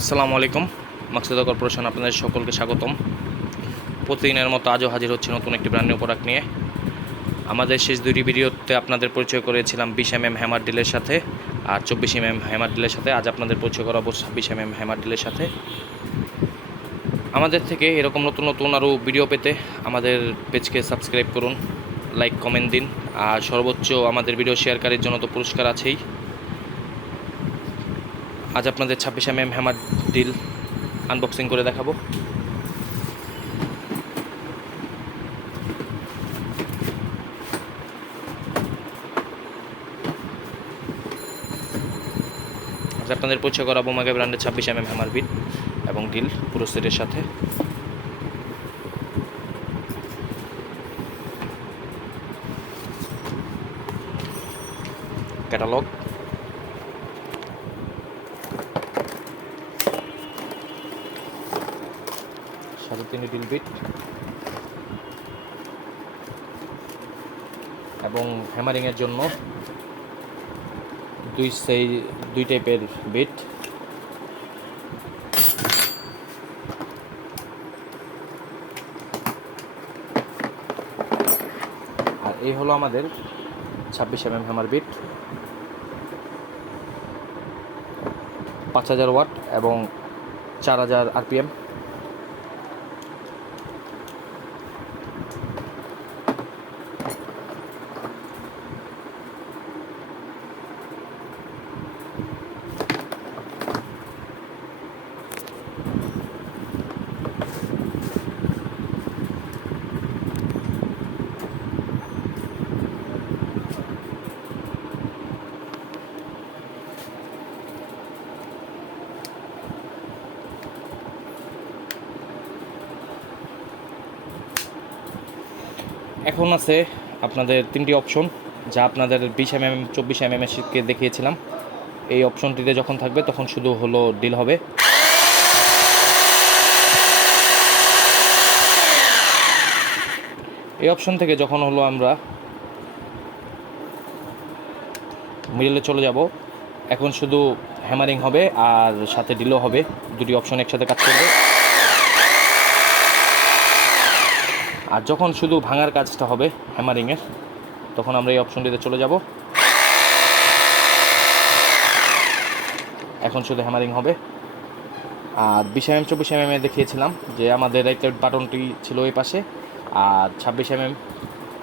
আসসালামু আলাইকুম। মাকসুদা কর্পোরেশন আপনাদের সকলকে স্বাগতম। প্রতিদিনের মতো আজও হাজির হচ্ছে নতুন একটি ব্র্যান্ড নিউ প্রোডাক্ট নিয়ে। আমাদের শেষ দুটি ভিডিওতে আপনাদের পরিচয় করেছিলাম বিশ এম এম হ্যামার ডিলের সাথে আর চব্বিশ এম এম হ্যামার ডিলের সাথে। আজ আপনাদের পরিচয় করাবো ছাব্বিশ এম এম হ্যামার ডিলের সাথে। আমাদের থেকে এরকম নতুন নতুন আরও ভিডিও পেতে আমাদের পেজকে সাবস্ক্রাইব করুন, লাইক, কমেন্ট দিন। আর সর্বোচ্চ আমাদের ভিডিও শেয়ারকারীর জন্য তো পুরস্কার আছেই। আজ আপনাদের ছাব্বিশ M M hammer drill unboxing করে দেখাবো। আজ আপনাদের পরিচয় করাবো মাগে ব্র্যান্ডের ছাব্বিশ এম এম হ্যামার বিল এবং ডিল পুরো সেটের সাথে। ক্যাটালগ সাড়ে তিন ডিল বিট। এবং হ্যামারিংয়ের জন্য দুই সেই, দুই টাইপের বিট। আর এই হলো আমাদের ছাব্বিশ এম এম হ্যামার বিট। পাঁচ হাজার ওয়াট এবং চার হাজার আরপিএম। এখন আছে আপনাদের তিনটি অপশন যা আপনাদের বিশ এম এম চব্বিশ এম এম কে দেখিয়েছিলাম। এই অপশনটিতে যখন থাকবে তখন শুধু হলো ডিল হবে। এই অপশন থেকে যখন হলো আমরা মিডলে চলে যাব, এখন শুধু হ্যামারিং হবে আর সাথে ডিলও হবে। দুটি অপশন একসাথে কাজ করবে। আর যখন শুধু ভাঙার কাজটা হবে হ্যামারিংয়ের, তখন আমরা এই অপশনটিতে চলে যাব। এখন শুধু হ্যামারিং হবে। আর বিশ এম এম চব্বিশ এম এম দেখিয়েছিলাম যে আমাদের রাইট বাটনটি ছিল ওই পাশে, আর ছাব্বিশ এম এম